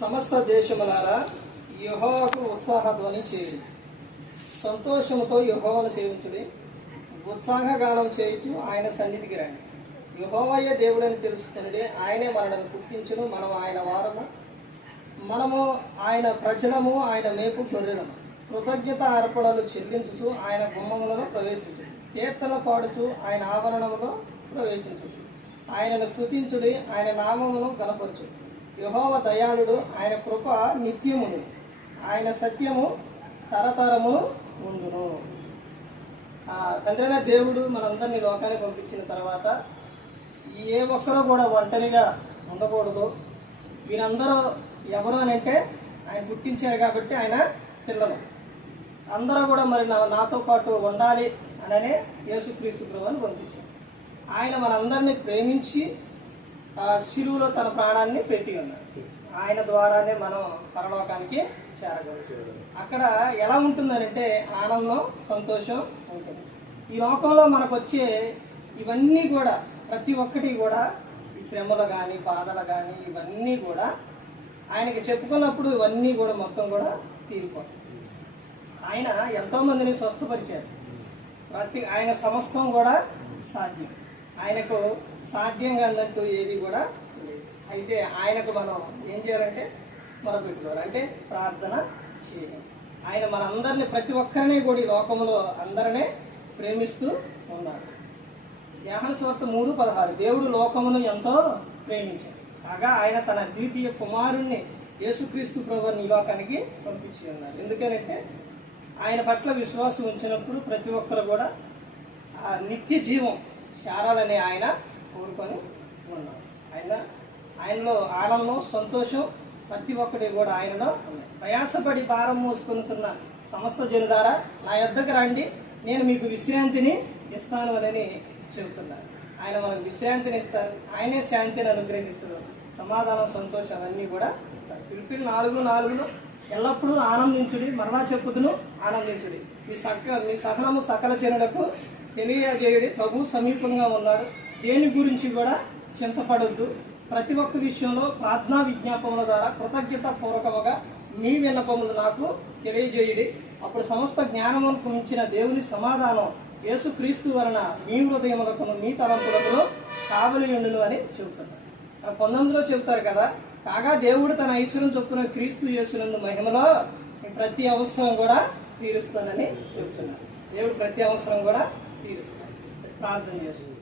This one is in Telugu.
సమస్త దేశములారా యహోవకు ఉత్సాహధ్వని చేయుడి సంతోషముతో యహోవను సేవించుడి. ఉత్సాహగానం చేయించు ఆయన సన్నిధికి రండి. యహోవయ్య దేవుడని తెలుసుకుని ఆయనే మనల్ని పుట్టించును. మనం ఆయన వారము. మనము ఆయన ప్రజలము ఆయన మేపు గొర్రెలము కృతజ్ఞత అర్పణలు చెల్లించుచు ఆయన గుమ్మములలో ప్రవేశించు కీర్తన పాడుచు ఆయన ఆవరణములో ప్రవేశించు ఆయనను స్తుతించుడి. ఆయన నామమును గనపరచు యహోవ దయాళుడు ఆయన కృప నిత్యమును. ఆయన సత్యము తరతరము ఉండును. ఆ తండ్రైన దేవుడు మనందరినీ లోకానికి పంపించిన తర్వాత ఏ ఒక్కరూ కూడా ఒంటరిగా ఉండకూడదు. వీరందరూ ఎవరు అని అంటే ఆయన పుట్టించారు కాబట్టి ఆయన పిల్లలు. అందరూ కూడా మరి నా నాతో పాటు ఉండాలి అననే యేసుక్రీస్తు ప్రభుని పంపించారు. ఆయన మనందరినీ ప్రేమించి శిలువులో తన ప్రాణాన్ని పెట్టి ఉన్నాడు ఆయన ద్వారానే మనం పరలోకానికి చేరగలం. అక్కడ ఎలా ఉంటుందనంటే ఆనందం సంతోషం ఉంటుంది. ఈ లోకంలో మనకు వచ్చే ఇవన్నీ కూడా ప్రతి ఒక్కటి కూడా ఈ శ్రమలు కానీ బాధలు కానీ ఇవన్నీ కూడా ఆయనకి చెప్పుకున్నప్పుడు ఇవన్నీ కూడా మొత్తం కూడా తీరిపోతాయి. ఆయన ఎంతోమందిని స్వస్థపరిచారు. ప్రతి ఆయన సమస్తం కూడా సాధ్యం. ఆయనకు సాధ్యం కాదంటూ ఏది కూడా లేదు. అయితే ఆయనకు మనం ఏం చేయాలంటే మొరపెట్టుకోవాలి అంటే ప్రార్థన చేయడం. ఆయన మనందరినీ ప్రతి ఒక్కరిని కూడా ఈ లోకంలో అందరినే ప్రేమిస్తూ ఉన్నాడు యాహన స్వార్థ మూడు పదహారు. దేవుడు లోకమును ఎంతో ప్రేమించాడు. కాగా ఆయన తన ద్వితీయ కుమారుణ్ణి యేసుక్రీస్తు ప్రభుని ఈ లోకానికి పంపించి ఉన్నారు. ఎందుకనంటే ఆయన పట్ల విశ్వాసం ఉంచినప్పుడు ప్రతి ఒక్కరు కూడా ఆ నిత్య జీవం చేరాలని ఆయన కోరుకొని ఉన్నారు ఆయన ఆయనలో ఆనందం సంతోషం ప్రతి ఒక్కటి కూడా ఆయనలో ఉన్నాయి. ప్రయాసపడి భారం మోసుకొనిచున్న సమస్త జనులారా నా యొద్దకు రండి. నేను మీకు విశ్రాంతిని ఇస్తాను అని చెబుతున్నారు. ఆయన మనకు విశ్రాంతిని ఇస్తారు. ఆయనే శాంతిని అనుగ్రహిస్తారు. సమాధానం సంతోషం అన్నీ కూడా ఇస్తారు. పిలిపిలు నాలుగు నాలుగులో ఎల్లప్పుడూ ఆనందించుడి మరలా చెప్పుదును ఆనందించుడి. మీ సక మీ సహనము సకల జనులకు తెలియజేయుడి ప్రభు సమీపంగా ఉన్నాడు. దేని గురించి కూడా చింతపడొద్దు. ప్రతి ఒక్క విషయంలో ప్రార్థనా విజ్ఞాపముల ద్వారా కృతజ్ఞత పూర్వకముగా మీ విన్నపములు నాకు తెలియజేయుడి. అప్పుడు సమస్త జ్ఞానమును మించిన దేవుని సమాధానం యేసుక్రీస్తు వలన మీ హృదయములకును మీ తలంపులకును కావలి ఉండును అని చెబుతున్నారు పంతొమ్మిదిలో చెబుతారు కదా కాగా దేవుడు తన ఐశ్వర్యం చొప్పున క్రీస్తు యేసునందు మహిమలో ప్రతి అవసరం కూడా తీరుస్తానని చెబుతున్నారు దేవుడు ప్రతి అవసరం కూడా తీరుస్తాడు ప్రార్థన చేస్తుంది